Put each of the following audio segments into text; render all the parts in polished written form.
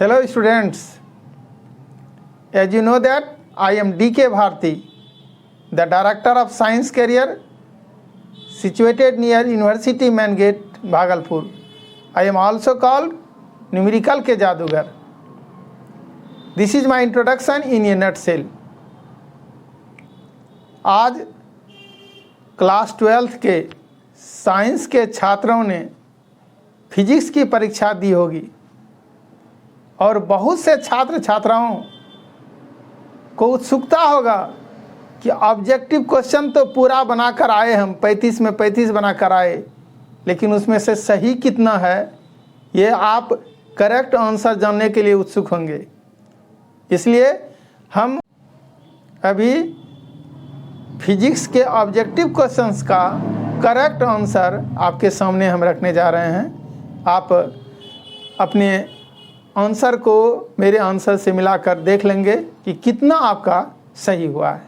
Hello students, as you know that I am D.K. Bharti, the Director of Science Career situated near University Main Gate, Bhagalpur. I am also called Numerical के जादूगर. This is my introduction in a nutshell. आज class 12th के science के छात्रों ने physics की परीक्षा दी होगी और बहुत से छात्र छात्राओं को उत्सुकता होगा कि ऑब्जेक्टिव क्वेश्चन तो पूरा बनाकर आए, हम 35 में 35 बनाकर आए, लेकिन उसमें से सही कितना है ये आप करेक्ट आंसर जानने के लिए उत्सुक होंगे। इसलिए हम अभी फिजिक्स के ऑब्जेक्टिव क्वेश्चंस का करेक्ट आंसर आपके सामने हम रखने जा रहे हैं। आप अपने आंसर को मेरे आंसर से मिलाकर देख लेंगे कि कितना आपका सही हुआ है।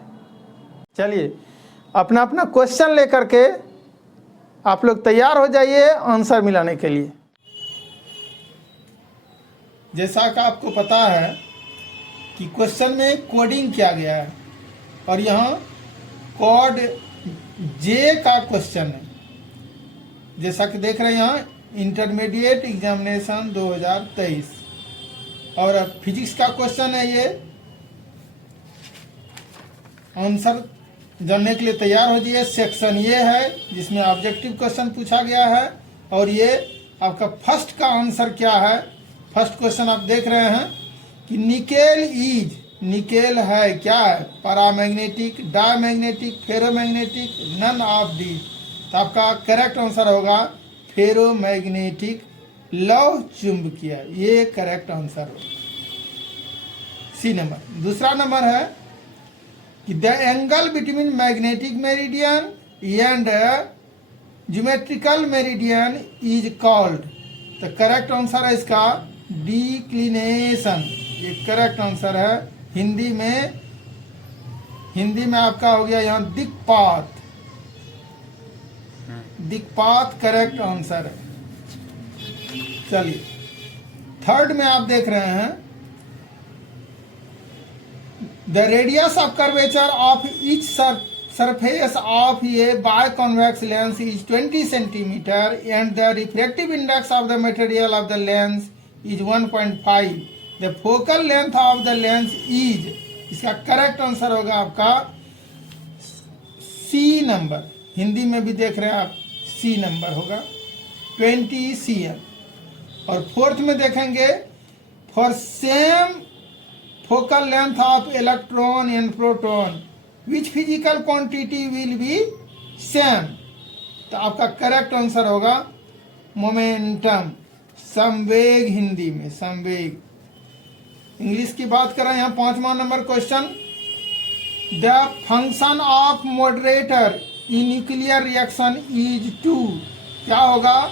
चलिए अपना अपना क्वेश्चन लेकर के आप लोग तैयार हो जाइए आंसर मिलाने के लिए। जैसा कि आपको पता है कि क्वेश्चन में कोडिंग किया गया है और यहाँ कोड जे का क्वेश्चन है। जैसा कि देख रहे हैं यहाँ इंटरमीडिएट एग्जामिनेशन 2023 और फिजिक्स का क्वेश्चन है। ये आंसर जानने के लिए तैयार हो जाइए। सेक्शन ये है जिसमें ऑब्जेक्टिव क्वेश्चन पूछा गया है और ये आपका फर्स्ट का आंसर क्या है। फर्स्ट क्वेश्चन आप देख रहे हैं कि निकेल है क्या है, paramagnetic, diamagnetic, ferromagnetic, none of the. तो आपका करेक्ट आंसर होगा फेरोमैग्नेटिक, लौह चुंबकीय, ये करेक्ट आंसर हो। सी नंबर। दूसरा नंबर है कि the angle between magnetic meridian and geometrical meridian is called. तो करेक्ट आंसर है इसका डिक्लिनेशन, ये करेक्ट आंसर है। हिंदी में आपका हो गया यहाँ दिक्पात करेक्ट आंसर है। चलिए थर्ड में आप देख रहे हैं the radius of curvature of each surface of a biconvex lens is 20 centimetre and the refractive index of the material of the lens is 1.5। The focal length of the lens is, इसका correct answer होगा आपका सी number. Hindi में भी देख रहे हैं आप, सी number होगा 20 cm। और फोर्थ में देखेंगे for same focal length of electron and proton which physical quantity will be same. तो आपका करेक्ट आंसर होगा मोमेंटम, संवेग। हिंदी में संवेग। इंग्लिश की बात करें यहाँ 5वां number question, the function of moderator in nuclear reaction is 2। क्या होगा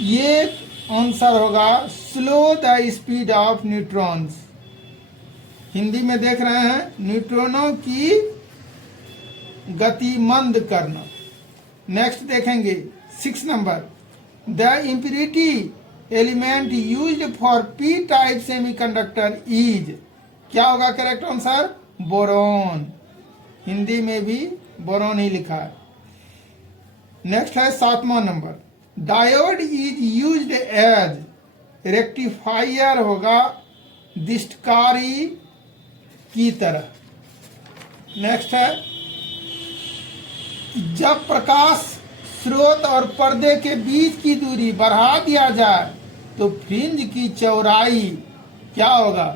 ये आंसर होगा slow the speed of neutrons. Hindi में देख रहे हैं न्यूट्रॉनों की गति मंद करना। नेक्स्ट देखेंगे 6 number, the impurity element used for P type semiconductor is. क्या होगा करेक्ट आंसर बोरॉन। हिंदी में भी बोरॉन ही लिखा है। नेक्स्ट है 7वां number, diode is used as rectifier होगा दिष्टकारी की तरह। नेक्स्ट है जब प्रकाश स्रोत और पर्दे के बीच की दूरी बढ़ा दिया जाए तो फ्रिंज की चौड़ाई क्या होगा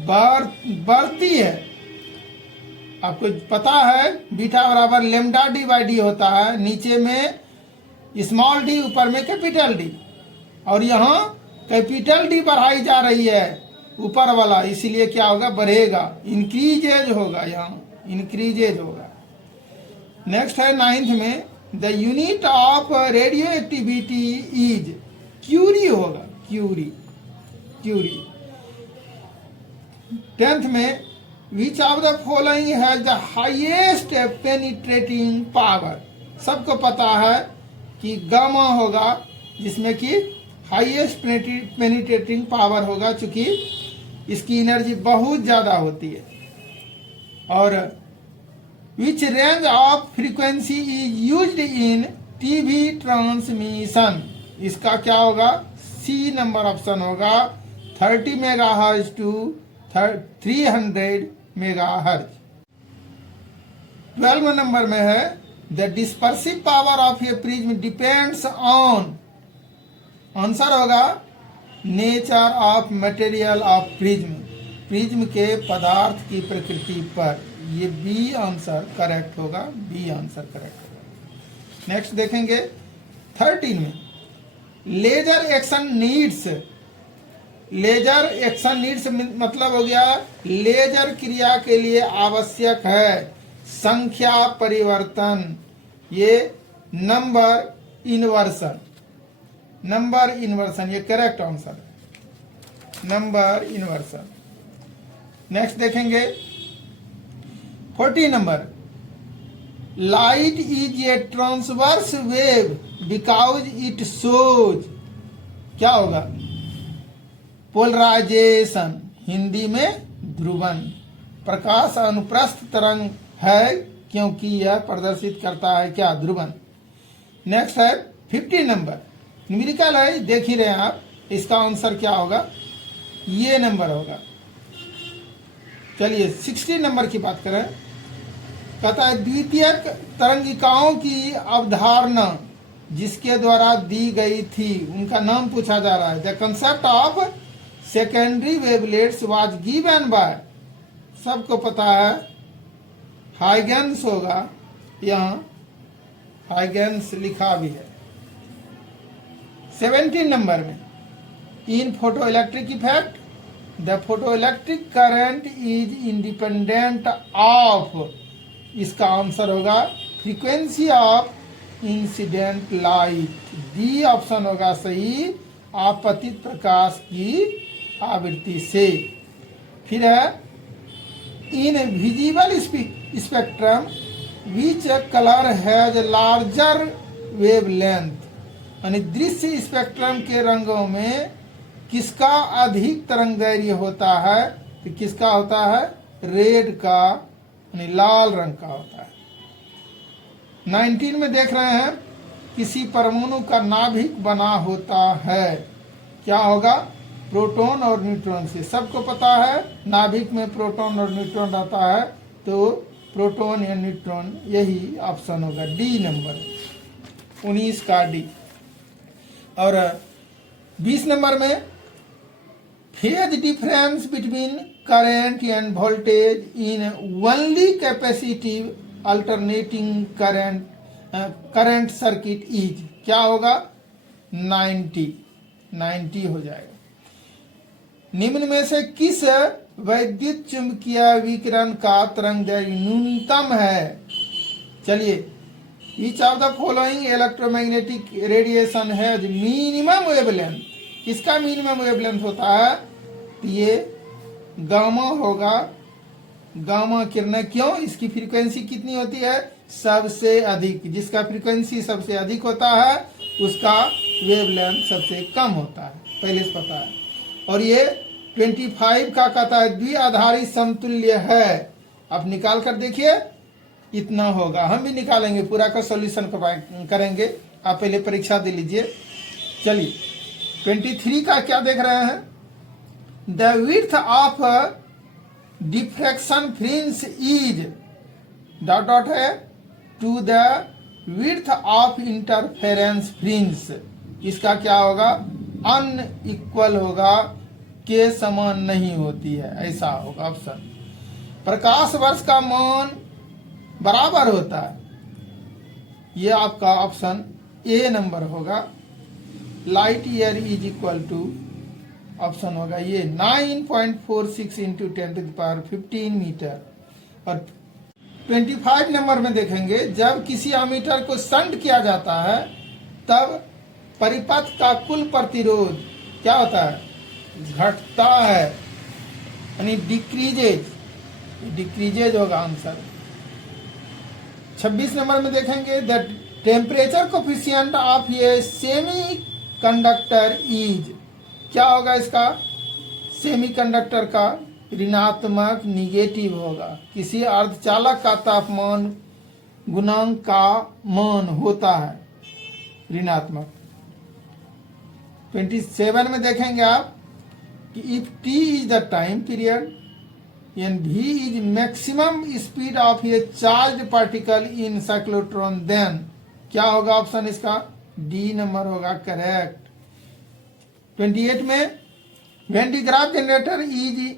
बढ़ती है। आपको पता है बीटा बराबर लेमडा डी बाई डी होता है, नीचे में स्मॉल डी ऊपर में कैपिटल डी, और यहाँ कैपिटल डी बढ़ाई जा रही है ऊपर वाला, इसीलिए क्या होगा बढ़ेगा, इंक्रीजेज होगा, यहाँ इंक्रीजेज होगा। नेक्स्ट है 9th में the unit of radioactivity is curie होगा, क्यूरी। 10th में which of the following has the highest penetrating power. सबको पता है कि गामा होगा जिसमें कि हाईएस्ट पेनिट्रेटिंग पावर होगा, चूंकि इसकी एनर्जी बहुत ज़्यादा होती है। और which range of frequency is used in TV transmission, इसका क्या होगा, सी नंबर ऑप्शन होगा, 30 मेगाहर्ट्ज टू 300 मेगाहर्ट्ज। 12 नंबर में है the dispersive power of a prism depends on, answer होगा nature of material of prism, prism के पदार्थ की प्रकृति पर। ये बी आंसर करेक्ट होगा, बी आंसर करेक्ट होगा। नेक्स्ट देखेंगे 13 में, laser action needs, laser action needs मतलब हो गया लेजर क्रिया के लिए आवश्यक है संख्या परिवर्तन, ये नंबर इन्वर्सन, नंबर इन्वर्सन, ये करेक्ट आंसर है, नंबर इन्वर्सन। नेक्स्ट देखेंगे 14 number, light is a transverse wave because it shows, क्या होगा, पोलराइजेशन, हिंदी में ध्रुवन। प्रकाश अनुप्रस्थ तरंग है क्योंकि यह प्रदर्शित करता है क्या, ध्रुवन। नेक्स्ट है 15 नंबर, न्यूमेरिकल है, देख ही रहे हैं आप, इसका आंसर क्या होगा, ये नंबर होगा। चलिए 16 नंबर की बात करें, कहता है द्वितीयक तरंगिकाओं की अवधारणा जिसके द्वारा दी गई थी उनका नाम पूछा जा रहा है। The concept of secondary wavelets was given by, सबको पता है हाइगेंस होगा, यहाँ हाइगेंस लिखा भी है। 17 नंबर में, in photoelectric effect the photoelectric current is independent of, इसका आंसर होगा frequency of incident light, D option होगा सही, आपतित प्रकाश की आवृत्ति से। फिर है in visible spectrum which colour has larger wavelength, यानी दृश्य स्पेक्ट्रम के रंगों में किसका अधिक तरंगदैर्घ्य होता है, तो किसका होता है, रेड का, यानी लाल रंग का होता है। 19 में देख रहे हैं किसी परमाणु का नाभिक बना होता है, क्या होगा, प्रोटॉन और न्यूट्रॉन से। सबको पता है नाभिक में प्रोटॉन और न्यूट्रॉन रहता है, तो प्रोटॉन या न्यूट्रॉन, यही ऑप्शन होगा, डी नंबर 19 का डी। और 20 नंबर में phase difference between current end voltage in only capacitive alternating current circuit is, क्या होगा, 90 हो जाएगा। निम्न में से किस वैद्युत चुंबकीय विकिरण का तरंगदैर्घ्य न्यूनतम है, चलिए, each of the following electromagnetic radiation has minimum wavelength, किसका मिनिमम वेवलेंथ होता है, तो ये गामा होगा, गामा किरणें, क्यों, इसकी फ्रीक्वेंसी कितनी होती है, सबसे अधिक, जिसका फ्रीक्वेंसी सबसे अधिक होता है उसका वेवलेंथ सबसे कम होता है, पहले से पता है। और ये 25 का कहता है द्विआधारी समतुल्य है, आप निकाल कर देखिए, इतना होगा, हम भी निकालेंगे, पूरा का सॉल्यूशन करेंगे, आप पहले परीक्षा दे लीजिए। चलिए 23 का क्या देख रहे हैं, the width of diffraction fringe is dot dot है to the width of interference fringe, इसका क्या होगा, अनइक्वल होगा, के समान नहीं होती है, ऐसा होगा ऑप्शन। प्रकाश वर्ष का मान बराबर होता है, ये आपका ऑप्शन ए नंबर होगा, light year is equal to, option होगा ये 9.46 इंटू 10⁻15 मीटर। और 25 नंबर में देखेंगे, जब किसी एमीटर को शंट किया जाता है तब परिपथ का कुल प्रतिरोध क्या होता है, घटता है, यानी डिक्रीजेज होगा आंसर। 26 नंबर में देखेंगे the temperature coefficient of a semi conductor is, क्या होगा इसका, सेमीकंडक्टर का ऋणात्मक निगेटिव होगा। किसी अर्धचालक का तापमान गुणांक का मान होता है ऋणात्मक। 27 में देखेंगे आप कि if t is the time period and v is maximum speed of a charge particle in cyclotron, then क्या होगा ऑप्शन इसका, डी नंबर होगा करेक्ट। 28 में Van de Graaff generator is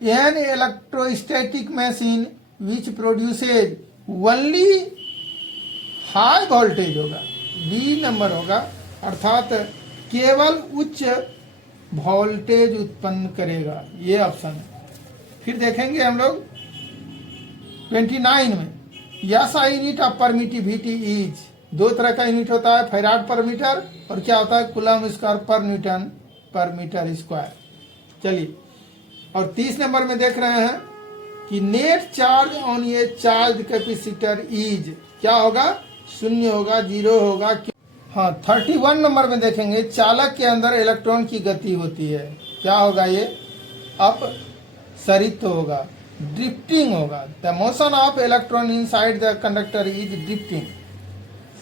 an electrostatic machine which produces only high voltage होगा, D number होगा, अर्थात केवल उच्च वोल्टेज उत्पन्न करेगा, ये ऑप्शन है। फिर देखेंगे हम लोग 29 में yes unit of permittivity is, दो तरह का यूनिट होता है, फैराड पर मीटर और क्या होता है, कूलम स्क्वायर पर न्यूटन पर मीटर स्क्वायर। चलिए, और 30 नंबर में देख रहे हैं कि नेट चार्ज ऑन ये चार्ज कैपेसिटर इज, क्या होगा, शून्य होगा, जीरो होगा। हाँ, 31 नंबर में देखेंगे चालक के अंदर इलेक्ट्रॉन की गति होती है, क्या होगा, ये अपसरित होगा, ड्रिफ्टिंग होगा। The motion of electron inside the conductor is drifting,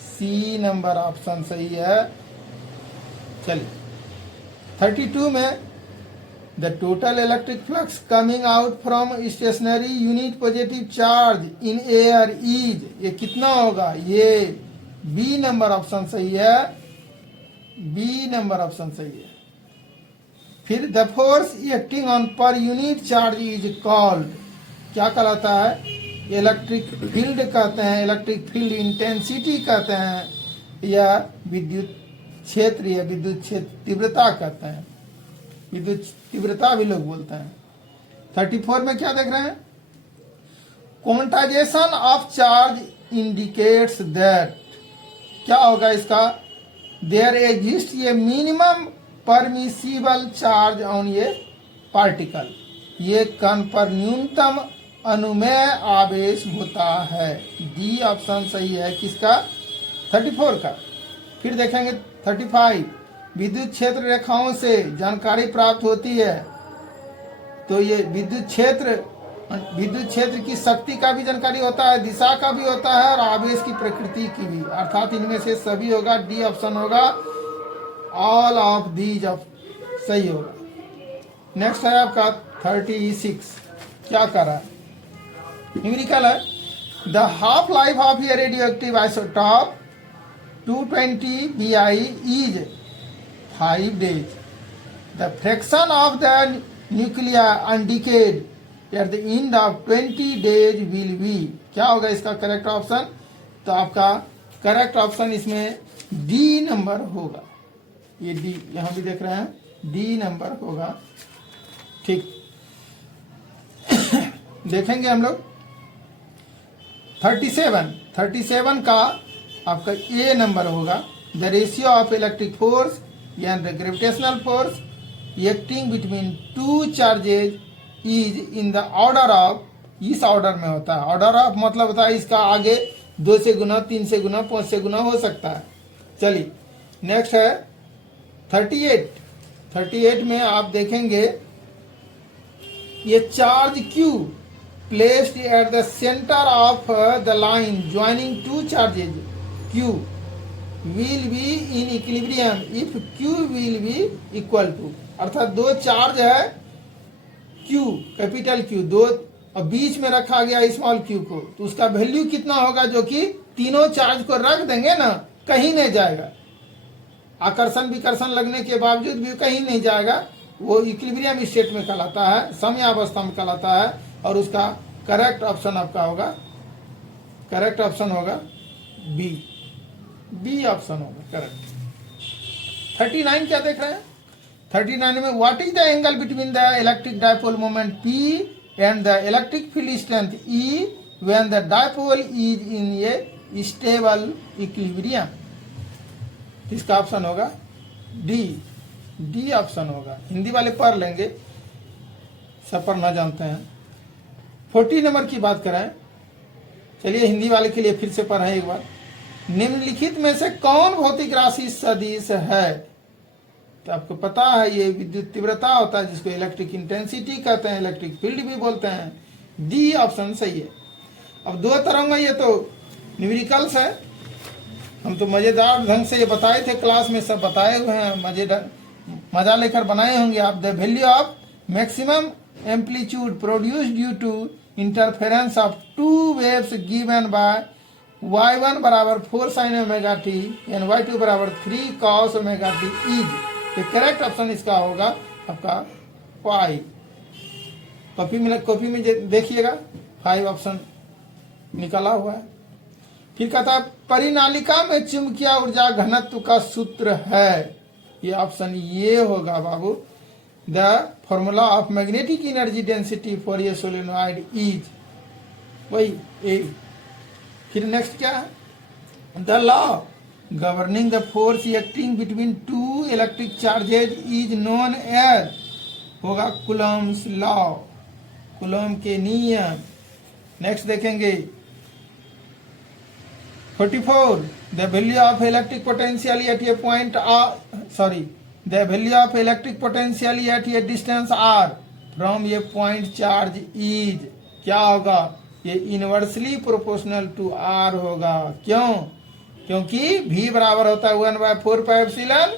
C number option सही है। चलिए, 32 में the total electric flux coming out from stationary unit positive charge in air is, ये कितना होगा, ये बी नंबर ऑप्शन सही है, बी नंबर ऑप्शन सही है। फिर the force acting on per unit charge is called, क्या कहलाता है, इलेक्ट्रिक फील्ड कहते हैं, इलेक्ट्रिक फील्ड इंटेंसिटी कहते हैं, या विद्युत क्षेत्र या विद्युत क्षेत्र तीव्रता कहते हैं, विद्युत तीव्रता भी लोग बोलते हैं। 34 में क्या देख रहे हैं, quantization of charge indicates that, क्या होगा इसका, देयर एग्जिस्ट ये मिनिमम परमिसिबल चार्ज ऑन ये पार्टिकल, ये कण पर न्यूनतम अनुमेय आवेश होता है, डी ऑप्शन सही है किसका, 34 का। फिर देखेंगे 35, विद्युत क्षेत्र रेखाओं से जानकारी प्राप्त होती है, तो ये विद्युत क्षेत्र की शक्ति का भी जानकारी होता है, दिशा का भी होता है और आवेश की प्रकृति की भी, अर्थात इनमें से सभी होगा, डी ऑप्शन होगा, ऑल ऑफ दीज सही होगा। नेक्स्ट है आपका 36, क्या कर रहा है, न्यूमेरिकल है, the half life of A radioactive isotope 220 Bi is 5 days. The fraction of the nuclei undecayed at the end of 20 days will be, क्या होगा इसका करेक्ट ऑप्शन, तो आपका करेक्ट ऑप्शन इसमें डी नंबर होगा, ये डी यहां भी देख रहे हैं, डी नंबर होगा, ठीक। देखेंगे हम लोग 37 का आपका ए नंबर होगा, the ratio of electric force and gravitational force acting between to charges is in the order of, इस ऑर्डर में होता है, ऑर्डर ऑफ मतलब होता है इसका आगे 2 से गुना, 3 से गुना, 5 से गुना हो सकता है। चलिए, नेक्स्ट है 38 में आप देखेंगे ये charge Q placed at the center of the line joining two charges Q will be in equilibrium if Q will be equal to, अर्थात दो चार्ज है Q, कैपिटल Q, दो और बीच में रखा गया स्मॉल q को, तो उसका वैल्यू कितना होगा, जो कि तीनों चार्ज को रख देंगे ना, कहीं नहीं जाएगा, आकर्षण विकर्षण लगने के बावजूद भी कहीं नहीं जाएगा, वो इक्विलिब्रियम स्टेट में कहलाता है, समयावस्था में कहलाता है, और उसका करेक्ट ऑप्शन आपका होगा, करेक्ट ऑप्शन होगा बी ऑप्शन होगा करेक्ट। 39 क्या देख रहे हैं, 39 में what is the angle between the electric dipole moment P and the electric field strength E when the dipole is in A stable equilibrium, इसका ऑप्शन होगा डी ऑप्शन होगा। हिंदी वाले पढ़ लेंगे, सब पढ़ना जानते हैं। 40 नंबर की बात करें, चलिए हिंदी वाले के लिए फिर से पढ़ें एक बार। निम्नलिखित में से कौन भौतिक राशि सदिश है, तो आपको पता है ये विद्युत तीव्रता होता है, जिसको इलेक्ट्रिक इंटेंसिटी कहते हैं, इलेक्ट्रिक फील्ड भी बोलते हैं। डी ऑप्शन सही है। अब दो तरंग, ये तो न्यूमेरिकल्स है, हम तो मजेदार ढंग से ये बताए थे क्लास में, सब बताए हुए हैं, मजा लेकर बनाए होंगे आप। The value of maximum amplitude produced due to interference of two waves given by y1 बराबर 4 sin omega T and y2 बराबर 3 cos ओमेगा टी इज। ये करेक्ट ऑप्शन इसका होगा आपका 5। कॉपी में देखिएगा 5 ऑप्शन निकला हुआ है। फिर कहता है परिनालिका में चुंबकीय ऊर्जा घनत्व का सूत्र है, ये ऑप्शन ये होगा बाबू। The formula of magnetic energy density for a solenoid is, वही ए। फिर नेक्स्ट क्या है, the law governing the force acting between two electric charges is known as, होगा कूलम्ब्स लॉ, कूलम्ब के नियम। नेक्स्ट देखेंगे 44, the value of electric potential at a point the value of electric potential at a distance r from a point charge is, क्या होगा, ये inversely proportional to r होगा। क्यों? क्योंकि v बराबर होता है 1/4 pi epsilon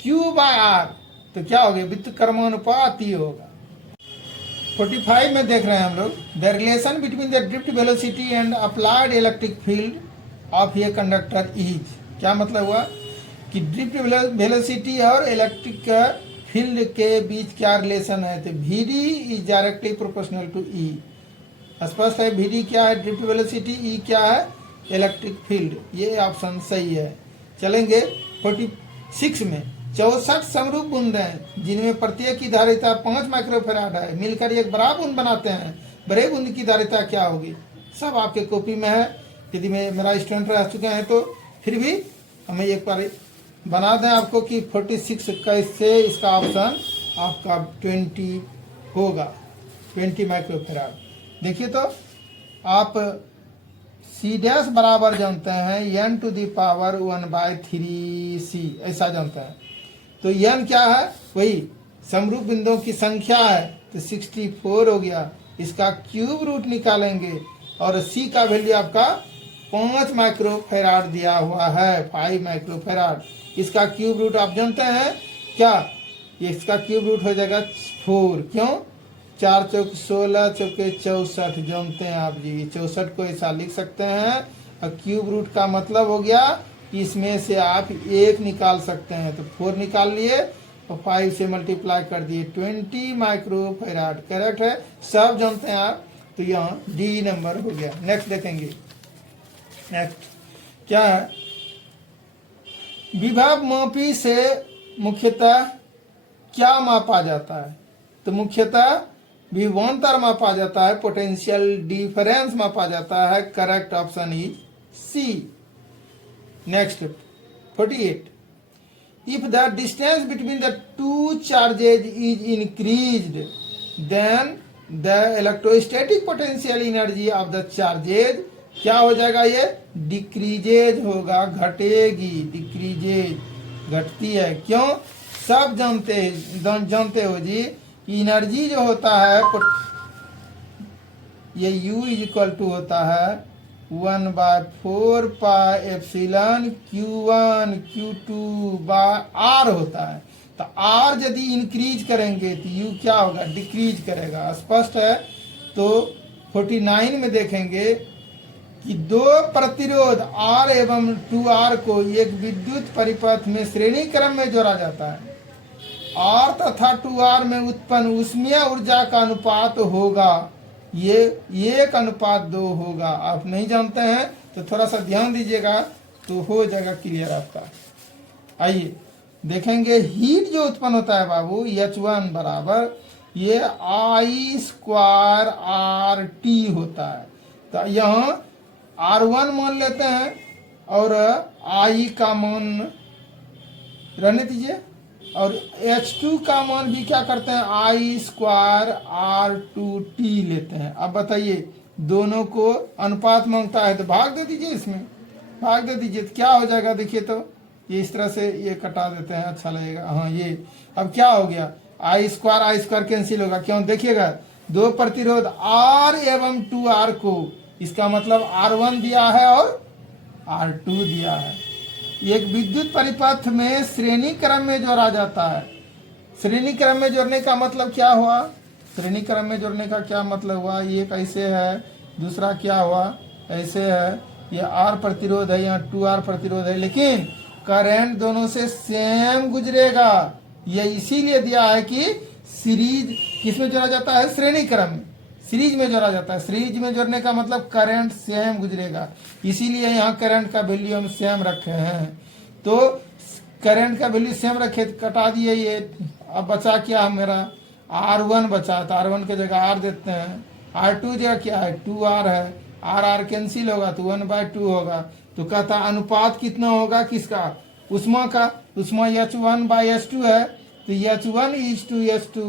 q by r, तो क्या होगा, विद्युत कर्मानुपात ही होगा। 45 में देख रहे हैं हम लोग, the relation between the drift velocity and applied electric field of a conductor is, क्या मतलब हुआ कि ड्रिफ्ट वेलोसिटी और इलेक्ट्रिक फील्ड के बीच क्या रिलेशन है, तो V D is directly proportional to E. स्पष्ट है, वी डी क्या है, ड्रिफ्ट वेलोसिटी, ई क्या है, इलेक्ट्रिक फील्ड। ये ऑप्शन सही है। चलेंगे 46 में, 64 समरूप बूंदें जिनमें प्रत्येक की धारिता 5 माइक्रोफैराड है मिलकर एक बड़ा बूंद बनाते हैं, बड़े बूंद की धारिता क्या होगी, सब आपके कॉपी में है। यदि मेरा स्टूडेंट रह चुके हैं तो फिर भी हमें एक बार बना दें आपको कि 46 कैसे, इसका ऑप्शन आपका 20 होगा, 20 माइक्रोफैराड। देखिए तो आप सी डैश बराबर जानते हैं n to the power 1/3c, ऐसा जानते हैं। तो n क्या है, वही समरूप बिंदुओं की संख्या है, तो 64 हो गया। इसका क्यूब रूट निकालेंगे और c का वैल्यू आपका 5 माइक्रोफैराड दिया हुआ है, 5 माइक्रोफैराड। इसका क्यूब रूट आप जानते हैं क्या, इसका क्यूब रूट हो जाएगा 4। क्यों, 4 चौक 16 चौके 64 जानते हैं आप जी, 64 को ऐसा लिख सकते हैं। और क्यूब रूट का मतलब हो गया इसमें से आप 1 निकाल सकते हैं, तो 4 निकाल लिए और 5 से मल्टीप्लाई कर दिए, 20 माइक्रोफैराड करेक्ट है, सब जानते हैं आप। तो यहाँ डी नंबर हो गया। नेक्स्ट देखेंगे, नेक्स्ट क्या है, विभव मापी से मुख्यतः क्या मापा जाता है, तो मुख्यतः विभवांतर मापा जाता है, पोटेंशियल डिफरेंस मापा जाता है। Correct option is C. Next 48, if the distance between the two charges is increased then the electrostatic potential energy of the charges क्या हो जाएगा, ये डिक्रीजेज होगा, घटेगी, डिक्रीजेज घटती है। क्यों, सब जानते हो जी, एनर्जी जो होता है ये U इज इक्वल टू होता है 1/4 pi epsilon Q1 Q2 bye R होता है। तो R यदि इंक्रीज करेंगे तो U क्या होगा, डिक्रीज करेगा। स्पष्ट है। तो 49 में देखेंगे कि दो प्रतिरोध R एवं 2R को एक विद्युत परिपथ में श्रेणी क्रम में जोड़ा जाता है। R तथा 2R में उत्पन्न ऊष्मीय ऊर्जा का अनुपात होगा, ये 1:2 होगा। आप नहीं जानते हैं तो थोड़ा सा ध्यान दीजिएगा तो हो जाएगा क्लियर आपका। आइए देखेंगे, हीट जो उत्पन्न होता है बाबू H1 बराबर ये I² RT होता है। तो यहाँ R1 मान लेते हैं और I का मान रहने दीजिए और H2 का मान भी क्या करते हैं, I² R2T लेते हैं। अब बताइए, दोनों को अनुपात मांगता है तो भाग दे दीजिए, इसमें भाग दे दीजिए तो क्या हो जाएगा, देखिए तो ये इस तरह से ये कटा देते हैं, अच्छा लगेगा। हाँ ये अब क्या हो गया, आई स्क्वायर कैंसिल होगा, क्यों? देखिएगा दो प्रतिरोध R एवं 2R को, इसका मतलब R1 दिया है और R2 दिया है। एक विद्युत परिपथ में श्रेणी क्रम में जोड़ा जाता है। श्रेणी क्रम में जोड़ने का मतलब क्या हुआ? श्रेणी क्रम में जोड़ने का क्या मतलब हुआ? ये कैसे है, दूसरा क्या हुआ, ऐसे है, ये R प्रतिरोध है, यहाँ 2R प्रतिरोध है, लेकिन करंट दोनों से सेम गुजरेगा। ये इसीलिए दिया है कि सीरीज किसमें जोड़ा जाता है? श्रेणी क्रम में, सीरीज में जोड़ा जाता है। सीरीज में जोड़ने का मतलब करंट सेम गुजरेगा, इसीलिए यहाँ करंट का वैल्यू हम सेम रखे हैं। तो करंट का वैल्यू सेम रखे, कटा दिए ये। अब बचा क्या है मेरा? R1 बचा, तो R1 के जगह R देते हैं। R2 दिया क्या है? 2R है, R कैंसिल होगा तो 1/2 होगा। तो कहता अनुपात कितना होगा किसका? उष्मा का। उष्मा H1/H2 है, तो H1:H2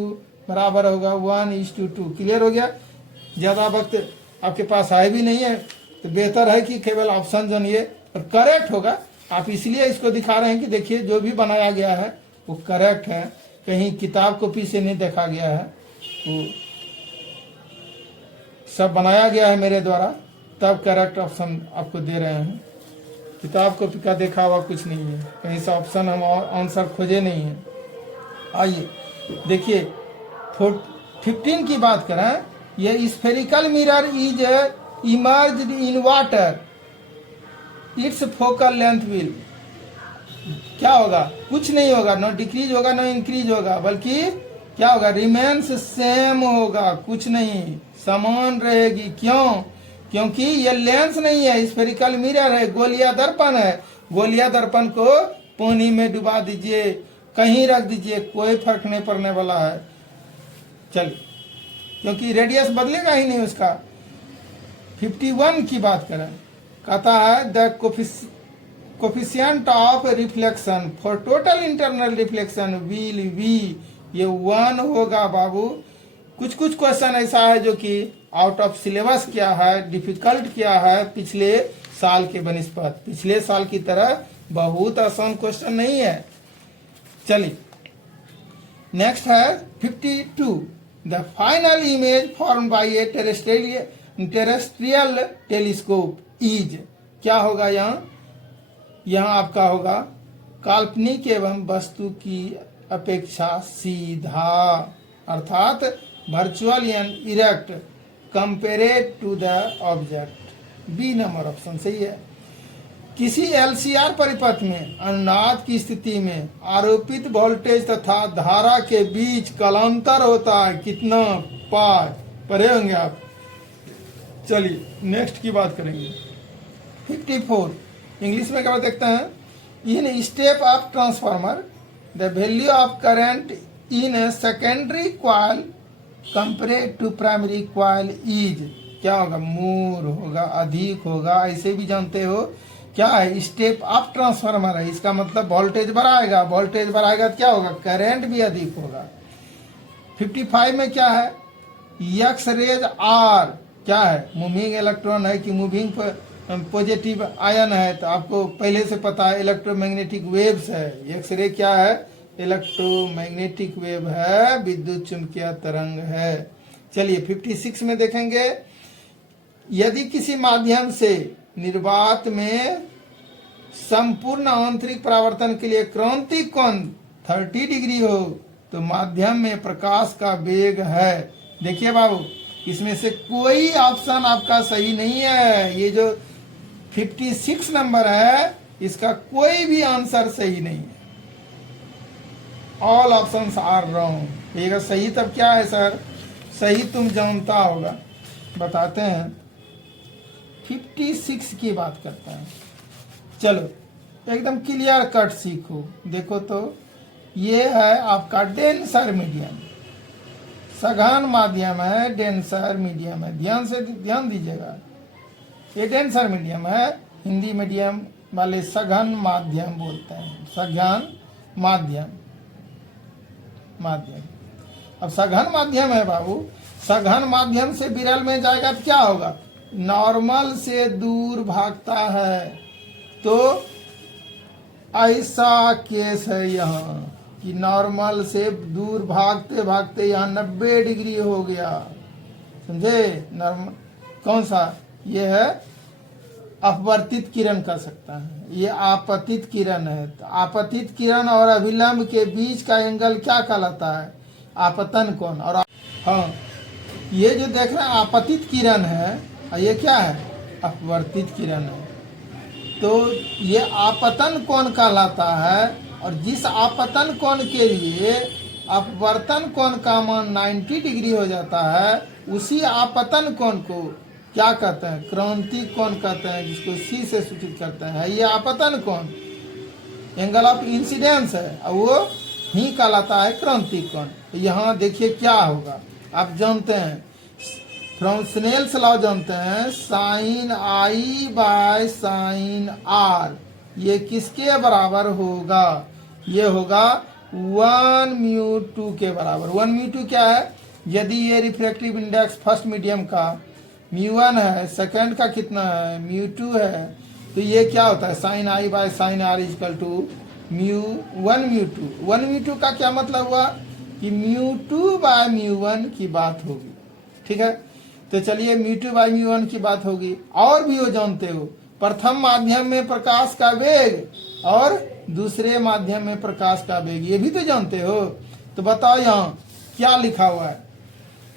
बराबर होगा 1:2। क्लियर हो गया? ज़्यादा वक्त आपके पास है भी नहीं है, तो बेहतर है कि केवल ऑप्शन जानिए और करेक्ट होगा। आप इसलिए इसको दिखा रहे हैं कि देखिए जो भी बनाया गया है वो करेक्ट है, कहीं किताब कॉपी से नहीं देखा गया है, वो सब बनाया गया है मेरे द्वारा, तब करेक्ट ऑप्शन आपको दे रहे हैं। किताब कॉपी का देखा हुआ कुछ नहीं है, कहीं से ऑप्शन हम आंसर खोजे नहीं है। आइए देखिए 15 की बात करें, ये spherical mirror is emerged in water, it's focal length will, क्या होगा? कुछ नहीं होगा, नो डिक्रीज होगा नो इंक्रीज होगा, बल्कि क्या होगा? रिमेन्स सेम होगा, कुछ नहीं, समान रहेगी। क्यों? क्योंकि ये लेंस नहीं है, स्फेरिकल मिरर है, गोलिया दर्पण है। गोलिया दर्पण को पानी में डुबा दीजिए, कहीं रख दीजिए, कोई फर्क नहीं पड़ने वाला है। चलिए, क्योंकि रेडियस बदलेगा ही नहीं उसका। 51 की बात करें, कहता है the coefficient of reflection for total internal reflection will be, ये 1 होगा बाबू। कुछ क्वेश्चन ऐसा है जो कि आउट ऑफ सिलेबस क्या है, डिफिकल्ट क्या है, पिछले साल के बनिस्पत पिछले साल की तरह बहुत आसान क्वेश्चन नहीं है। चलिए नेक्स्ट है 52, the final image form by A terrestrial telescope is, क्या होगा? यहाँ आपका होगा काल्पनिक एवं वस्तु की अपेक्षा सीधा, अर्थात virtual and erect compared to the object. B number option सही है। किसी एलसीआर परिपथ में अनुनाद की स्थिति में आरोपित वोल्टेज तथा धारा के बीच कालांतर होता है, कितना? पाई। पढ़े होंगे आप। चलिए नेक्स्ट की बात करेंगे 54, इंग्लिश में क्या देखते हैं? In step of transformer the value of current in a secondary coil compared to primary coil is, क्या होगा? मोर होगा, अधिक होगा, ऐसे भी जानते हो। क्या है? स्टेप ऑफ ट्रांसफार्मर है, इसका मतलब वोल्टेज बढ़ाएगा, वोल्टेज बढ़ाएगा तो क्या होगा? करंट भी अधिक होगा। 55 में क्या है? एक्स रेज आर, क्या है? मूविंग इलेक्ट्रॉन है कि मूविंग पॉजिटिव आयन है, तो आपको पहले से पता है इलेक्ट्रोमैग्नेटिक वेव्स है। एक्सरे क्या है? इलेक्ट्रोमैग्नेटिक वेव है, विद्युत चुंबकीय तरंग है। चलिए 56 में देखेंगे, यदि किसी माध्यम से निर्वात में संपूर्ण आंतरिक परावर्तन के लिए क्रांतिक कोण 30 डिग्री हो तो माध्यम में प्रकाश का वेग है। देखिए बाबू, इसमें से कोई ऑप्शन आपका सही नहीं है। ये जो 56 नंबर है, इसका कोई भी आंसर सही नहीं है। All options are wrong. ये अगर सही तब क्या है सर? सही तुम जानता होगा, बताते हैं। 56 की बात करते हैं। चलो एकदम क्लियर कट सीखो। देखो तो ये है आपका डेंसर मीडियम, सघन माध्यम है, डेंसर मीडियम है। ध्यान दीजिएगा, ये डेंसर मीडियम है। हिंदी मीडियम वाले सघन माध्यम बोलते हैं, सघन माध्यम। अब सघन माध्यम है बाबू, सघन माध्यम से विरल में जाएगा तो क्या होगा? नॉर्मल से दूर भागता है, तो ऐसा केस है यहाँ कि नॉर्मल से दूर भागते भागते यहाँ 90 डिग्री हो गया, समझे। नॉर्मल कौन सा, ये है अपवर्तित किरण कह सकता है, ये आपतित किरण है। तो आपतित किरण और अभिलंब के बीच का एंगल क्या कहलाता है, आपतन कोण। और हाँ, ये जो देख रहे हैं आपतित किरण है, और ये क्या है, अपवर्तित किरण है। तो ये आपतन कोण कहलाता है। और जिस आपतन कोण के लिए अपवर्तन कोण का मान 90 डिग्री हो जाता है, उसी आपतन कोण को क्या कहते हैं, क्रांतिक कोण कहते हैं, जिसको सी से सूचित करते हैं। ये आपतन कोण एंगल ऑफ इंसिडेंस है, और वो ही कहलाता है क्रांतिक कोण। तो यहाँ देखिए क्या होगा, आप जानते हैं फ्रॉम स्नेल्स लॉ जानते हैं, sine I by sine R ये किसके बराबर होगा, ये होगा 1μ2 के बराबर। 1μ2 क्या है, यदि ये रिफ्रैक्टिव इंडेक्स फर्स्ट मीडियम का μ1 है, सेकंड का कितना है, μ2 है, तो ये क्या होता है, sine I by sine R is equal to 1μ2। 1μ2 का क्या मतलब हुआ कि μ2 बाय μ1 की बात होगी, ठीक है। तो चलिए μ2 बाय μ1 की बात होगी। और भी वो जानते हो, प्रथम माध्यम में प्रकाश का वेग और दूसरे माध्यम में प्रकाश का वेग, ये भी तो जानते हो। तो बताओ यहाँ क्या लिखा हुआ है,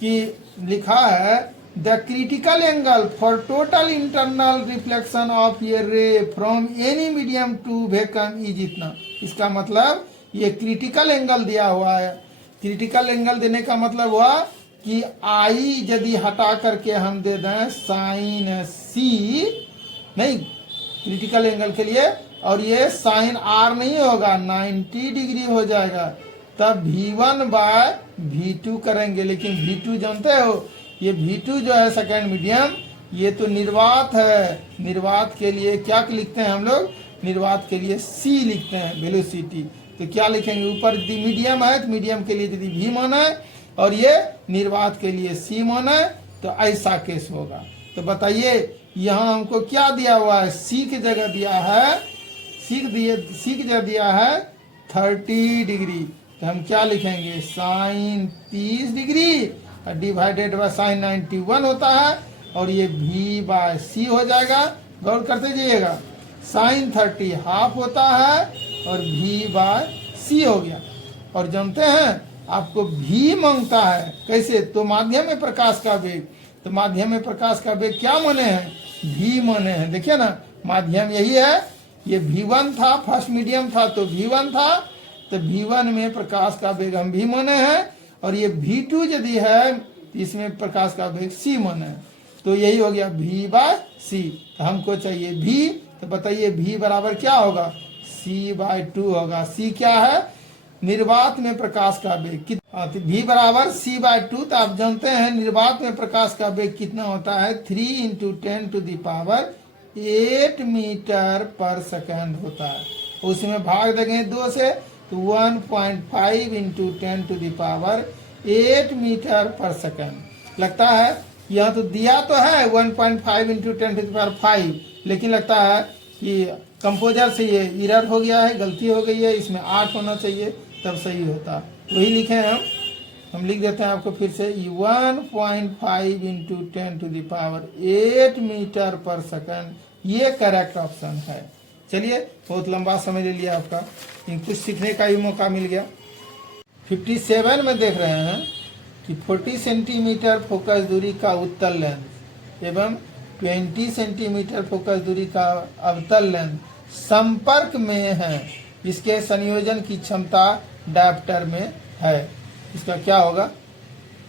कि लिखा है the critical angle for total internal reflection of a ray from any medium to vacuum is इतना। इसका मतलब ये क्रिटिकल एंगल दिया हुआ है। क्रिटिकल एंगल देने का मतलब हुआ कि आई यदि हटा करके हम दे दें साइन सी, नहीं क्रिटिकल एंगल के लिए, और ये साइन आर नहीं होगा, 90 डिग्री हो जाएगा, तब V1 बाय V2 करेंगे। लेकिन V2 जानते हो, ये V2 जो है सेकेंड मीडियम, ये तो निर्वात है। निर्वात के लिए क्या लिखते हैं हम लोग, निर्वात के लिए C लिखते हैं, वेलोसिटी। तो क्या लिखेंगे, ऊपर मीडियम है तो मीडियम के लिए यदि V माना है और ये निर्वात के लिए C माना है, तो ऐसा केस होगा। तो बताइए यहाँ हमको क्या दिया हुआ है, C की जगह दिया है, C की जगह दिया है 30 डिग्री। तो हम क्या लिखेंगे, sine 30 degree divided by sine 91 होता है, और ये V बाय C हो जाएगा। गौर करते जाइएगा, साइन 30 हाफ होता है और V बाय C हो गया। और जानते हैं आपको V मांगता है, कैसे, तो माध्यम में प्रकाश का वेग। तो माध्यम में प्रकाश का वेग क्या माने हैं, V माने हैं। देखिए ना, माध्यम यही है, ये V1 था, फर्स्ट मीडियम था तो V1 था, तो V1 में प्रकाश का वेग हम V माने हैं, और ये V2 यदि है इसमें प्रकाश का वेग C माने हैं। तो यही हो गया V बाय C। तो हमको चाहिए V, तो बताइए V बराबर क्या होगा, C बाय 2 होगा। C क्या है, निर्वात में प्रकाश का वेग। तो V बराबर C बाय 2। तो आप जानते हैं निर्वात में प्रकाश का वेग कितना होता है, 3 × 10⁸ मीटर पर सेकंड होता है। उसमें भाग देंगे 2 से, तो 1.5 × 10⁸ मीटर पर सेकंड लगता है। यहाँ तो दिया तो है 1.5 × 10⁵, लेकिन लगता है कि कंपोजर से ये इरर हो गया है, गलती हो गई है, इसमें 8 होना चाहिए तब सही होता। वही लिखे हैं हम लिख देते हैं आपको फिर से, 1.5 × 10⁸ मीटर पर सेकंड, ये करेक्ट ऑप्शन है। चलिए, बहुत लंबा समय ले लिया आपका, कुछ सीखने का भी मौका मिल गया। 57 में देख रहे हैं कि 40 सेंटीमीटर फोकस दूरी का उत्तल लेंस एवं 20 सेंटीमीटर फोकस दूरी का अवतल लेंस संपर्क में है, इसके संयोजन की क्षमता डायप्टर में है। इसका क्या होगा,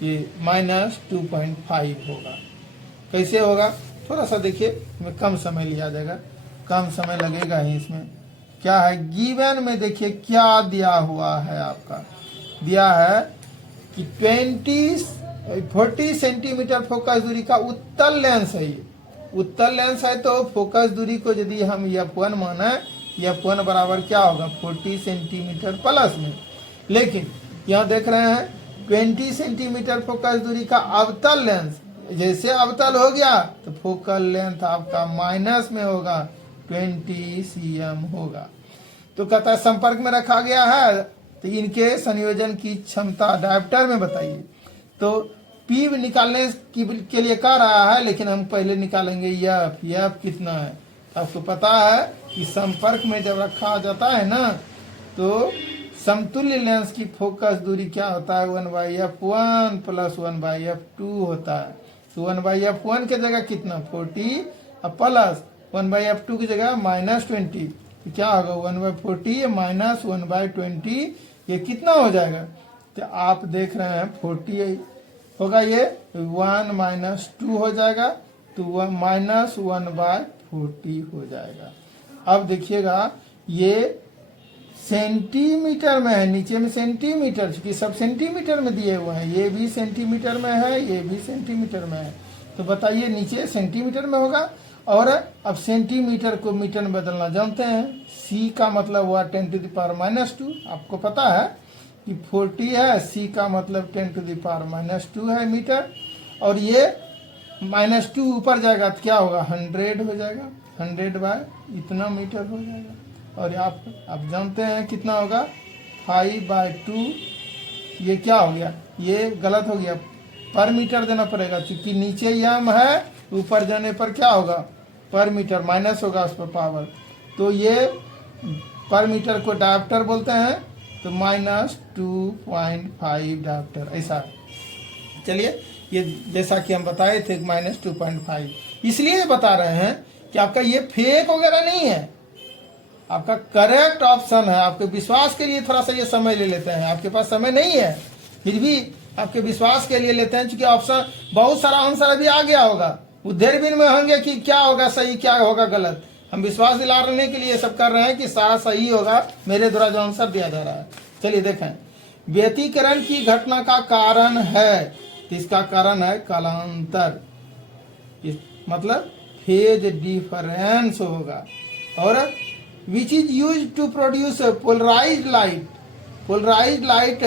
ये -2.5 होगा। कैसे होगा, थोड़ा सा देखिए, इसमें कम समय लिया जाएगा, कम समय लगेगा ही इसमें। क्या है, गिवन में देखिए क्या दिया हुआ है, आपका दिया है कि 40 सेंटीमीटर फोकस दूरी का उत्तल लेंस है। ये उत्तल लेंस है, तो फोकस दूरी को यदि हम f1 माने, f1 बराबर क्या होगा, 40 सेंटीमीटर प्लस में। लेकिन यहाँ देख रहे हैं 20 सेंटीमीटर फोकस दूरी का अवतल लेंस, जैसे अवतल हो गया तो फोकल लेंथ आपका माइनस में होगा, 20 cm होगा। तो कहता है संपर्क में रखा गया है तो इनके संयोजन की क्षमता डायोप्टर में बताइए। तो पी निकालने के लिए कह रहा है, लेकिन हम पहले निकालेंगे एफ। एफ कितना है आपको पता है कि संपर्क में जब रखा जाता है ना तो समतुल्य लेंस की फोकस दूरी क्या होता है 1/f1 प्लस 1/f2 होता है। तो 1/f1 के जगह कितना 40 और प्लस 1/f2 की जगह -20, तो क्या होगा 1/40 माइनस 1/20, ये कितना हो जाएगा। तो आप देख रहे हैं 40 होगा, ये 1 - 2 हो जाएगा, तो वह -1/40 हो जाएगा। अब देखिएगा ये सेंटीमीटर में है, नीचे में सेंटीमीटर, क्योंकि सब सेंटीमीटर में दिए हुए हैं, ये भी सेंटीमीटर में है, ये भी सेंटीमीटर में है। तो बताइए नीचे सेंटीमीटर में होगा, और अब सेंटीमीटर को मीटर में बदलना जानते हैं। सी का मतलब हुआ 10⁻², आपको पता है कि 40 है, सी का मतलब 10⁻² है मीटर, और ये -2 ऊपर जाएगा तो क्या होगा 100 हो जाएगा, 100 बाय इतना मीटर हो जाएगा। और आप जानते हैं कितना होगा 5/2, ये क्या हो गया, ये गलत हो गया, पर मीटर देना पड़ेगा, क्योंकि नीचे एम है, ऊपर जाने पर क्या होगा पर मीटर, माइनस होगा उस पर पावर, तो ये पर मीटर को डायोप्टर बोलते हैं, तो -2.5 डायोप्टर ऐसा। चलिए ये जैसा कि हम बताए थे -2.5, इसलिए बता रहे हैं कि आपका ये फेक वगैरह नहीं है, आपका करेक्ट ऑप्शन है। आपके विश्वास के लिए थोड़ा सा ये समय ले लेते हैं, आपके पास समय नहीं है फिर भी आपके विश्वास के लिए लेते हैं, क्योंकि ऑप्शन बहुत सारा आंसर अभी आ गया होगा, वो देर दिन में होंगे कि क्या होगा सही क्या होगा गलत। हम विश्वास दिलाने के लिए सब कर रहे हैं कि सारा सही होगा मेरे द्वारा जो आंसर दिया जा रहा है। चलिए देखें, व्यतिकरण की घटना का कारण है, तो इसका कारण है कालांतर, मतलब फेज डिफरेंस होगा। और which is use to produce polarised light, polarised light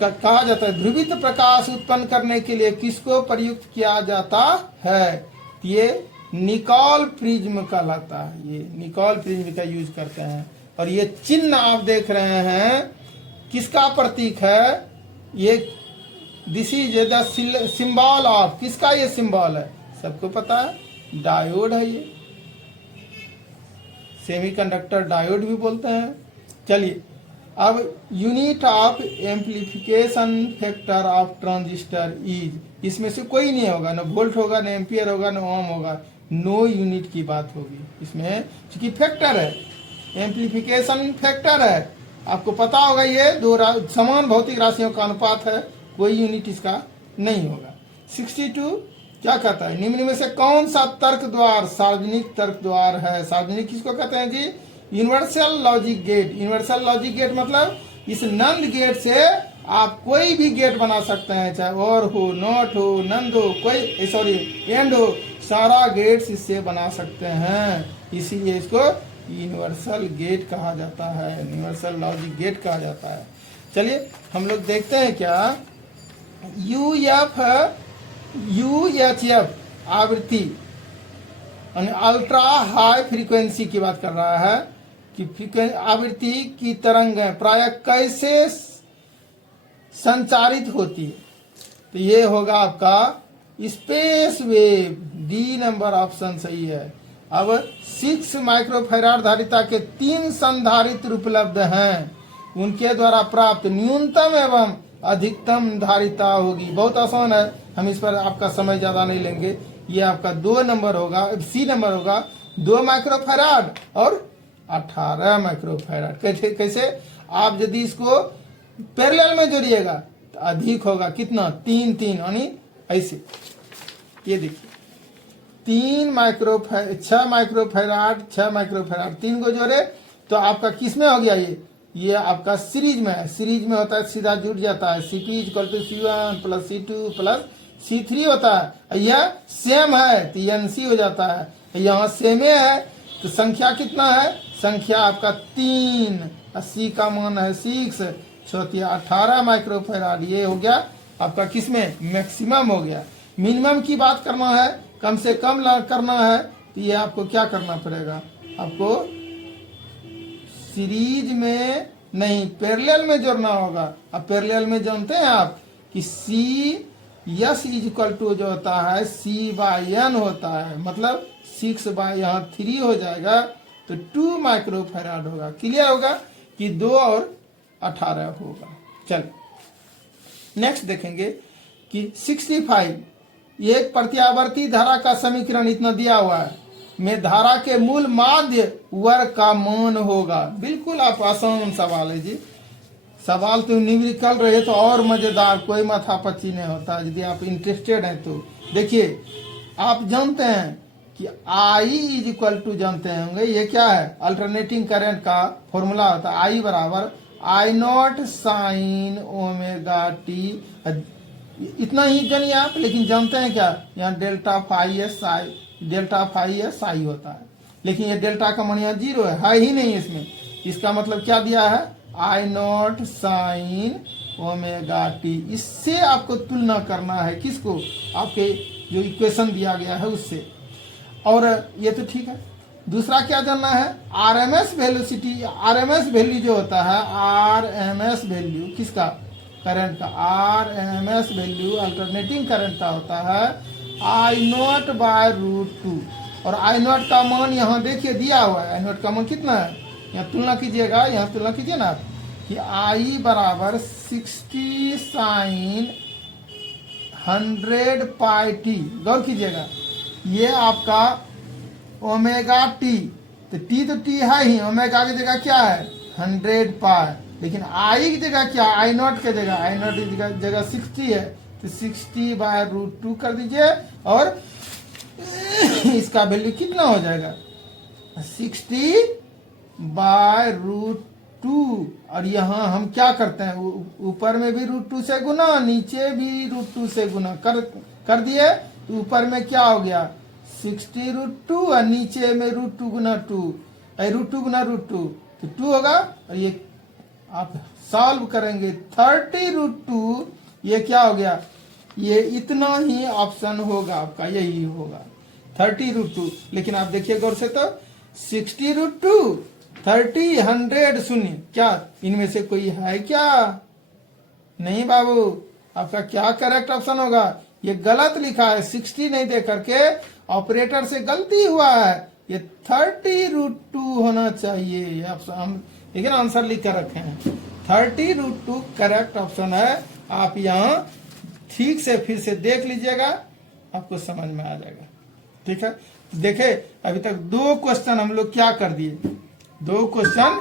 कहा जाता है ध्रुवित प्रकाश उत्पन्न करने के लिए किसको प्रयुक्त किया जाता है, ये निकॉल प्रिज्म कहलाता है, ये निकॉल प्रिज्म का यूज करते हैं। और ये चिन्ह आप देख रहे हैं किसका प्रतीक है, ये this is the symbol of, किसका ये सिंबल है सबको पता है, डायोड है, ये सेमीकंडक्टर डायोड भी बोलते हैं। चलिए अब unit of amplification factor of transistor is, इसमें से कोई नहीं होगा, ना वोल्ट होगा, ना एम्पियर होगा, ना ओम होगा, नो यूनिट की बात होगी इसमें, क्योंकि फैक्टर है, एम्प्लीफिकेशन फैक्टर है। आपको पता होगा ये दो समान भौतिक राशियों का अनुपात है, कोई यूनिट इसका नहीं होगा। 62 क्या कहता है, निम्न में से कौन सा तर्क द्वार सार्वजनिक तर्क द्वार है। सार्वजनिक किसको कहते हैं जी, universal logic gate. Universal logic gate मतलब इस नंद गेट से आप कोई भी गेट बना सकते हैं, चाहे और हो, नॉट हो, नंद हो, कोई सॉरी एंड हो, सारा गेट्स इससे बना सकते हैं, इसीलिए इसको यूनिवर्सल गेट कहा जाता है, यूनिवर्सल लॉजिक गेट कहा जाता है। चलिए हम लोग देखते हैं क्या, UHF आवृत्ति अल्ट्रा हाई फ्रीक्वेंसी की बात कर रहा है कि आवृत्ति की तरंग प्रायः कैसे संचारित होती है, तो ये होगा आपका space wave, D number option सही है। अब 6 माइक्रोफैराड धारिता के 3 संधारित्र उपलब्ध हैं, उनके द्वारा प्राप्त न्यूनतम एवं अधिकतम धारिता होगी। बहुत आसान है, हम इस पर आपका समय ज्यादा नहीं लेंगे। ये आपका 2 नंबर होगा, सी नंबर होगा, 2 माइक्रोफैराड और 18 माइक्रोफैराड। कैसे आप यदि इसको पैरेलल में जोड़िएगा तो अधिक होगा, कितना 3 यानी ऐसे, ये देखिए 6 माइक्रोफैराड 3 को जोड़े तो आपका किसमें हो गया, ये आपका सीरीज में है, सीरीज में होता है सीधा जुड़ जाता है, CP = C1 + C2 + C3 होता है, यह सेम है तो NC हो जाता है, यहाँ सेम है तो संख्या कितना है, संख्या आपका 3, C का मान है 6, 18 माइक्रोफैराड, ये हो गया आपका किसमें मैक्सिमम हो गया। मिनिमम की बात करना है, कम से कम करना है, तो ये आपको क्या करना पड़ेगा, आपको सीरीज में नहीं, पैरेलल में जोड़ना होगा। अब पैरेलल में जानते हैं आप कि सी यस इज इक्वल टू जो होता है सी बाई एन होता है, मतलब 6 बाई यहाँ 3 हो जाएगा, तो 2 माइक्रोफैराड होगा। क्लियर होगा कि 2 और 18 होगा। चल नेक्स्ट देखेंगे कि 65 एक प्रत्यावर्ती धारा का समीकरण इतना दिया हुआ है में धारा के मूल माध्य वर्ग का मान होगा। बिल्कुल आप आसान सवाल है जी, सवाल तो निकल रहे तो और मजेदार, कोई माथापच्ची नहीं होता यदि आप इंटरेस्टेड हैं तो। देखिए आप जानते हैं कि आई इज इक्वल टू जानते होंगे, ये क्या है अल्टरनेटिंग करंट का फॉर्मूला होता है, आई बराबर आई नॉट साइन ओमेगा टी। इतना ही जानिए आप, लेकिन जानते हैं क्या यहाँ डेल्टा फाई एस आई होता है, लेकिन ये डेल्टा का मान यहाँ 0 है ही नहीं इसमें। इसका मतलब क्या दिया है आई नॉट साइन ओमेगा टी। इससे आपको तुलना करना है किसको, आपके जो इक्वेशन दिया गया है उससे। और ये तो ठीक है, दूसरा क्या जानना है आरएमएस वेलोसिटी। आरएमएस वैल्यू जो होता है, आरएमएस वैल्यू किसका करंट का, आरएमएस वैल्यू अल्टरनेटिंग करंट का होता है आई नॉट बाय √2। और आई नॉट का मान यहाँ देखिए दिया हुआ है, आई नॉट का मान कितना है, यहाँ तुलना कीजिएगा, यहाँ तुलना कीजिए ना आप कि आई बराबर 60 साइन 100 पाई टी। गौर कीजिएगा ये आपका ओमेगा टी, तो टी है ही, ओमेगा की जगह क्या है 100 पाई, लेकिन आई की जगह क्या, आई नॉट की जगह, आई नॉट की जगह 60 है, तो 60 बाय √2 कर दीजिए और इसका वैल्यू कितना हो जाएगा 60 बाय √2। और यहाँ हम क्या करते हैं ऊपर में भी √2 से गुना, नीचे भी √2 से गुना कर दिए, तो ऊपर में क्या हो गया 60√2 और नीचे में √2 गुना 2, √2 गुना √2 तो 2 होगा। और ये आप सॉल्व करेंगे 30√2, ये क्या हो गया, ये इतना ही ऑप्शन होगा आपका, यही होगा 30√2। लेकिन आप देखिए गौर से तो 60√2 30 100 शून्य, क्या इनमें से कोई है क्या, नहीं बाबू, आपका क्या करेक्ट ऑप्शन होगा, ये गलत लिखा है 60 नहीं दे करके, ऑपरेटर से गलती हुआ है, ये 30√2 होना चाहिए। हम लेकिन आंसर लिख कर रखे हैं 30√2 करेक्ट ऑप्शन है। आप यहाँ ठीक से फिर से देख लीजिएगा, आपको समझ में आ जाएगा। ठीक है, देखे अभी तक 2 क्वेश्चन हम लोग क्या कर दिए, 2 क्वेश्चन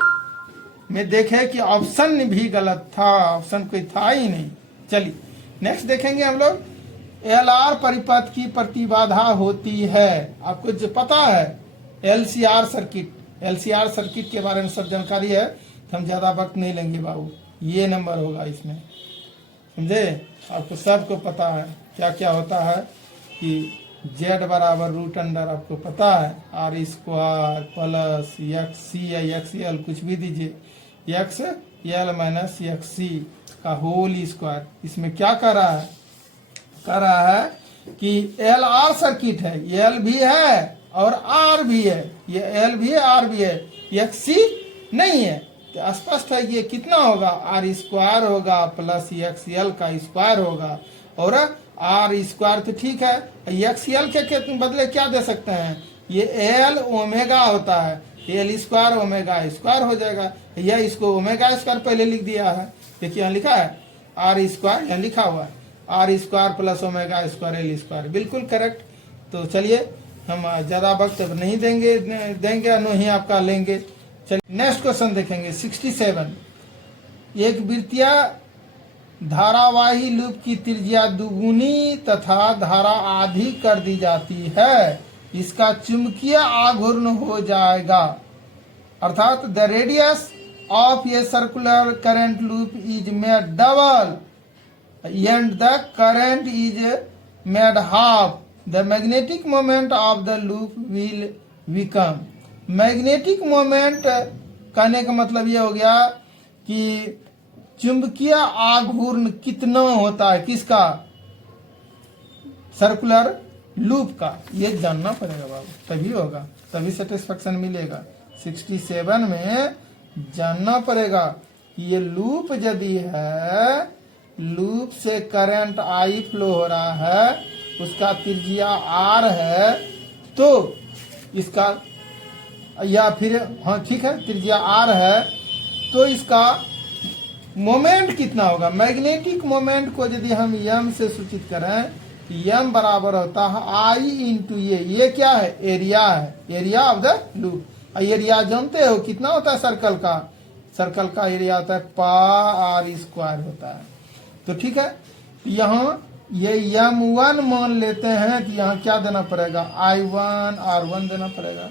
में देखे कि ऑप्शन भी गलत था, ऑप्शन कोई था ही नहीं। चलिए नेक्स्ट देखेंगे हम लोग, एलआर परिपथ की प्रतिबाधा होती है, आपको जो पता है एलसीआर सर्किट, एलसीआर सर्किट के बारे में सब जानकारी है, तो हम ज्यादा वक्त नहीं लेंगे बाबू, ये नंबर होगा इसमें, समझे, आपको सबको पता है क्या क्या होता है कि जेड बराबर √, आपको पता है आर स्क्वायर प्लस एक्स सी या एक्स एल कुछ भी दीजिए एक्स एल माइनस एक्स सी का होल स्क्वायर। इसमें क्या कर रहा है, कह रहा है कि एल आर सर्किट है, एल भी है और आर भी है, ये एल भी है आर भी है, एक्स सी नहीं है, तो स्पष्ट है कि ये कितना होगा आर स्क्वायर होगा प्लस एक्स एल का स्क्वायर होगा, और आर स्क्वायर तो ठीक है, एक्स एल के बदले क्या दे सकते हैं, ये एल ओमेगा होता है, एल स्क्वायर ओमेगा स्क्वायर हो जाएगा, यह इसको ओमेगा स्क्वायर पहले लिख दिया है, देखिए यहाँ लिखा है आर स्क्वायर, यहाँ लिखा हुआ है R square plus omega square L square, बिल्कुल करेक्ट। तो चलिए हम ज़्यादा वक्त अब नहीं देंगे नो ही आपका लेंगे। चलिए नेक्स्ट क्वेश्चन देखेंगे 67, एक वृत्तीय धारावाही लूप की त्रिज्या दुगुनी तथा धारा आधी कर दी जाती है, इसका चुंबकीय आघूर्ण हो जाएगा, अर्थात the radius of a circular current loop is made double and the current is made half, the magnetic moment of the loop will become। Magnetic moment कहने का मतलब ये हो गया कि चुंबकीय आघूर्ण कितना होता है, किसका, सर्कुलर लूप का, ये जानना पड़ेगा बाबू, तभी होगा, तभी सेटिस्फेक्शन मिलेगा। 67 में जानना पड़ेगा कि ये लूप यदि है, लूप से करंट आई फ्लो हो रहा है, उसका त्रिज्या आर है, तो इसका, या फिर हाँ ठीक है त्रिज्या आर है, तो इसका मोमेंट कितना होगा। मैग्नेटिक मोमेंट को यदि हम यम से सूचित करें, यम बराबर होता है आई इंटू ये क्या है, एरिया है, area of the loop. Area जानते हो कितना होता है सर्कल का, सर्कल का एरिया होता है पार स्क्वायर होता है। तो ठीक है, यहाँ ये m1 मान लेते हैं, तो यहाँ क्या देना पड़ेगा, I1 R1 देना पड़ेगा।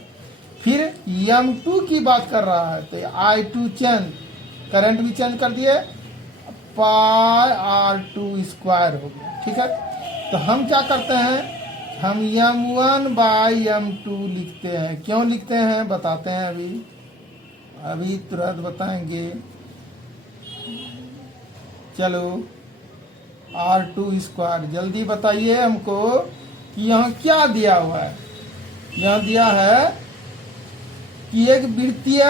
फिर m2 की बात कर रहा है, तो I2 चेंज, करंट भी चेंज कर दिए, पाई R2 स्क्वायर हो गया। ठीक है, तो हम क्या करते हैं, हम m1 बाई m2 लिखते हैं। क्यों लिखते हैं बताते हैं, अभी तुरंत बताएंगे। चलो R2 स्क्वायर, जल्दी बताइए हमको कि यहाँ क्या दिया हुआ है। यहाँ दिया है कि एक वृत्तीय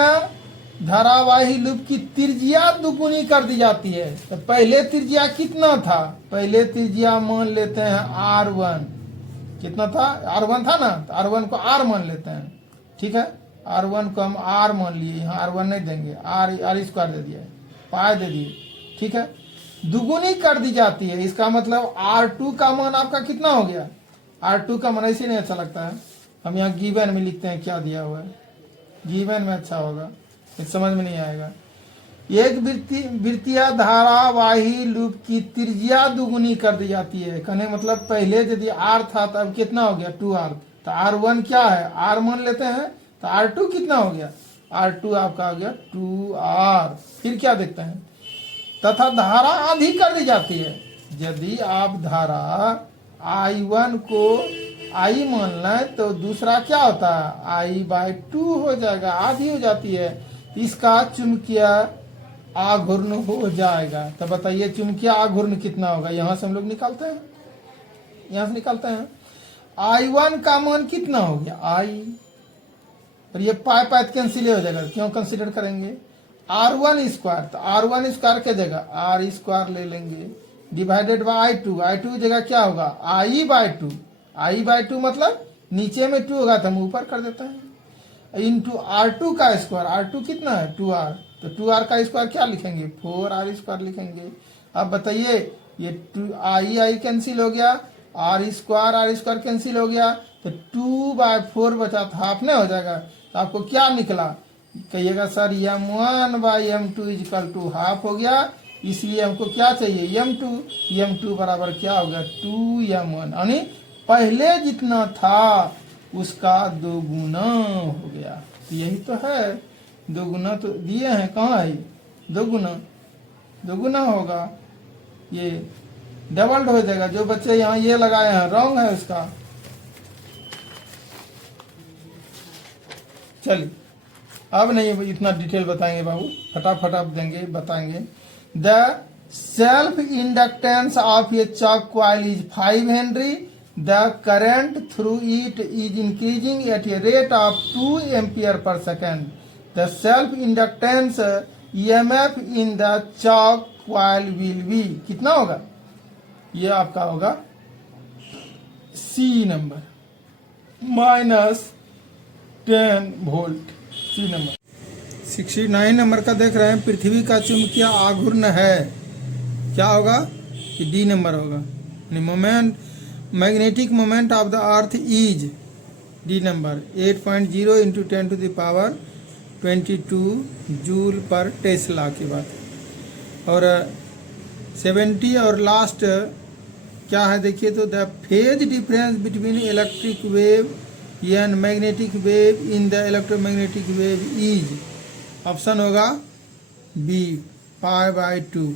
धारावाही लूप की त्रिज्या दुगुनी कर दी जाती है। तो पहले त्रिज्या कितना था, पहले त्रिज्या मान लेते हैं R1, कितना था, R1 था ना, तो R1 को R मान लेते हैं। ठीक है, R1 को हम R मान लिए, यहाँ R1 नहीं देंगे, R स्क्वायर दे दिया, पाई दे दिए। ठीक है, दुगुनी कर दी जाती है, इसका मतलब R2 का मान आपका कितना हो गया, R2 का मान ऐसे नहीं अच्छा लगता है, हम यहाँ गिवन में लिखते हैं क्या दिया हुआ है, गिवन में अच्छा होगा, समझ में नहीं आएगा। एक वृत्तीय धारावाही लूप की त्रिज्या दुगुनी कर दी जाती है, कहने मतलब पहले यदि R था तो अब कितना हो गया 2R, तो R1 क्या है, R मान लेते हैं, तो R2 कितना हो गया, R2 आपका हो गया 2R। फिर क्या देखते हैं, तथा धारा आधी कर दी जाती है। यदि आप धारा I1 को I मान लें तो दूसरा क्या होता है, I/2 हो जाएगा, आधी हो जाती है, इसका चुंबकीय आघूर्ण हो जाएगा। तो बताइए चुंबकीय आघूर्ण कितना होगा, यहां से हम लोग निकालते हैं, यहां से निकालते हैं। I1 का मान कितना हो गया I, और ये पाई पाई कैंसिल हो जाएगा, क्यों कंसिडर करेंगे, R1 स्क्वायर, तो R1 स्क्वायर के जगह R स्क्वायर ले लेंगे, डिवाइडेड बाय I2, I2 जगह क्या होगा I/2, I/2 मतलब नीचे में 2 होगा तो हम ऊपर कर देते हैं, इंटू R2 का स्क्वायर, R2 कितना है 2R, तो 2R का स्क्वायर क्या लिखेंगे 4R स्क्वायर लिखेंगे। अब बताइए ये 2 I कैंसिल हो गया, R स्क्वायर कैंसिल हो गया, तो 2/4 बचा, तो हाफ नहीं हो जाएगा, तो आपको क्या निकला, कहिएगा sir m1/m2 equal to half हो गया, इसलिए हमको क्या चाहिए m2 बराबर क्या हो गया 2m1, यानी पहले जितना था उसका दोगुना हो गया। तो यही तो है, दोगुना तो दिए हैं, कहाँ है दोगुना होगा, ये डबल्ड हो जाएगा। जो बच्चे यहाँ ये लगाए हैं रॉन्ग है उसका। चलिए अब नहीं इतना डिटेल बताएंगे बाबू, फटाफट आप देंगे बताएंगे। The self inductance of a choke coil is 5 henry, the current through it is increasing at a rate of 2 ampere per second, the self inductance EMF in the choke coil will be, कितना होगा, ये आपका होगा C number -10 volt, C number. 69 number का देख रहे हैं, पृथ्वी का चुंबकीय आघूर्ण है, क्या होगा कि D नंबर होगा, moment magnetic moment of the earth is D number 8.0 into 10 to the power 22 joule per tesla की बात। और 70 और लास्ट क्या है देखिए, तो the phase difference between electric wave and magnetic wave in the electromagnetic wave is, option होगा B, π/2।